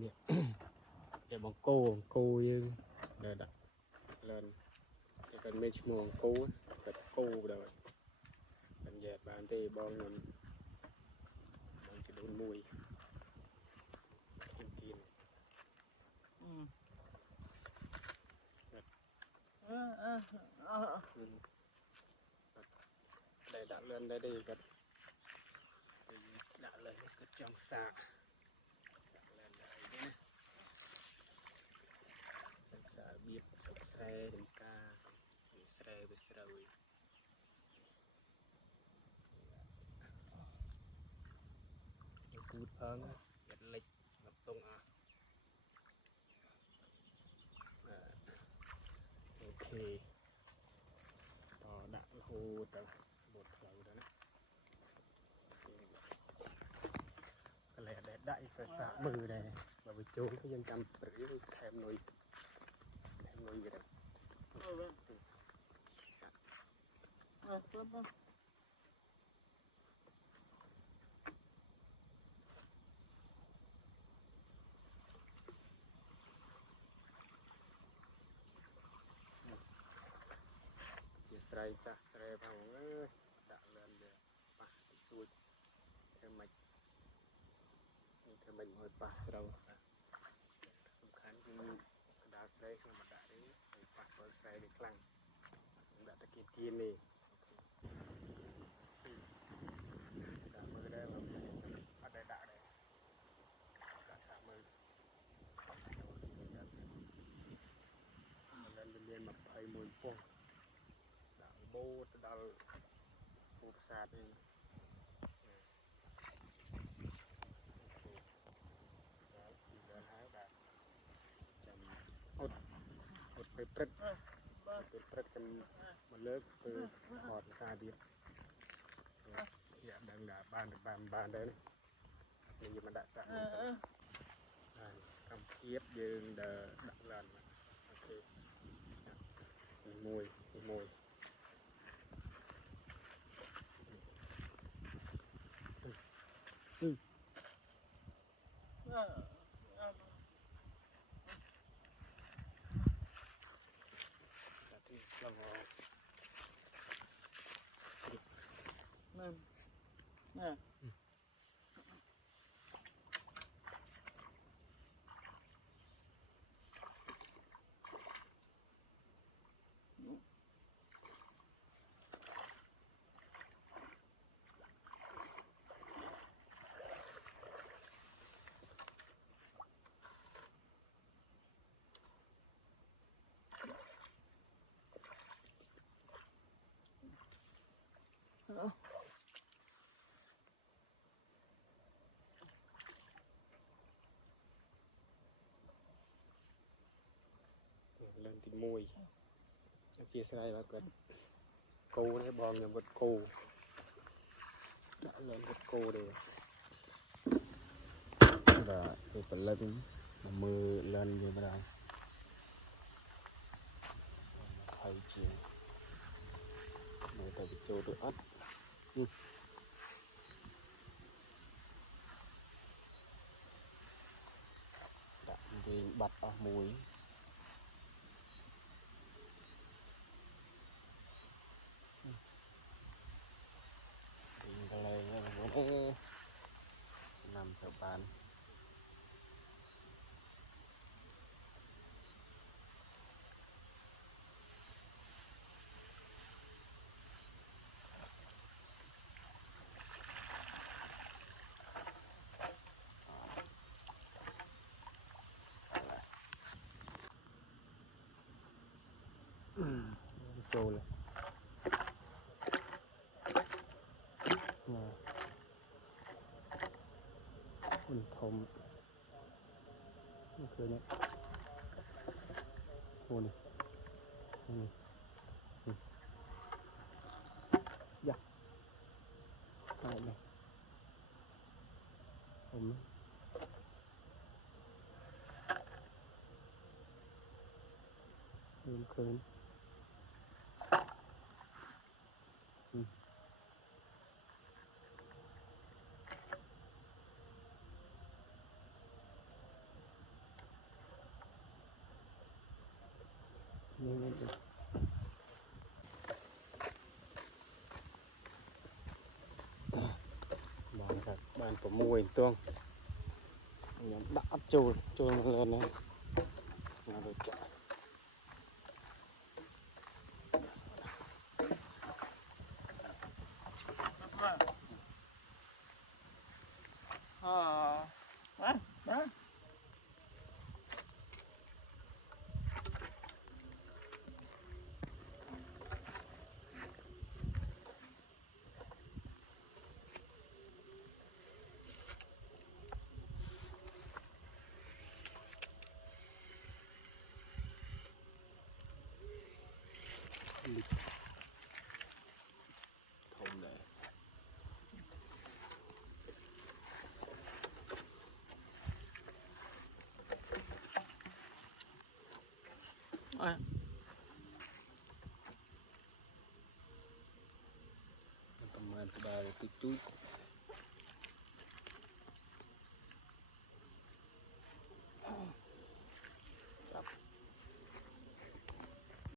เนี่ยเดี๋ยวบังโก้ยังเดี๋ยวดักเล่นจะกันไม่ชั่วโมงโก้แบบโก้เดี๋ยวกันแย่บานที่บองมันจะโดนมวยกินได้ดักเล่นได้ดีกันดักเลยก็จังสาดักเล่นได้เนี่ยจังสาเบียดสับแสดถึงกามีแสดไปแสดกูดพังยัดเล็กแบบตรงโอเคต่อดักหูแต่หมดเราแล้วนะอะไรได้ไฟฟ้ามือเลยมาไปโจมก็ยังจำหรือแถมหน่อยกันเลยใส่จ้ะใส่เผาดักเลื่อนเดือปะตัวเทมันหอยปลาเราสำคัญคือกระดาษใส่ธรรมดาได้ปะใส่ในกลางดักตะกี้กินนี่สามมือได้แบบอะไรดักเลยดักสามมือมันเรียนแบบไอ้มวยป้องดักโบดดักปูศาสตร์นี่อดไปปรึกจนมันเลิกคือหอดซาดิบอย่าดังด่าบ้านได้เลยนี่มันด่าสั่งคำเทียบยืนเดดักลันโอเคมวยเรานั่นเล่นติมวยเจียสไลมาเกิดกูให้บอลเนี่ยบดกูเล่นบดกูเลยlà thì phải lên mưa lên như thế này thấy chuyện người ta bị trôi được ớt đạn thì bật ở mũi cái này nó nằm sợ bàn trôi lên mình thùng nó cười nhé ô này dạ hai này thùng mình cười bàn của mùi tương nhóm đã trôi lên này là được chạy thông này teman-teman kita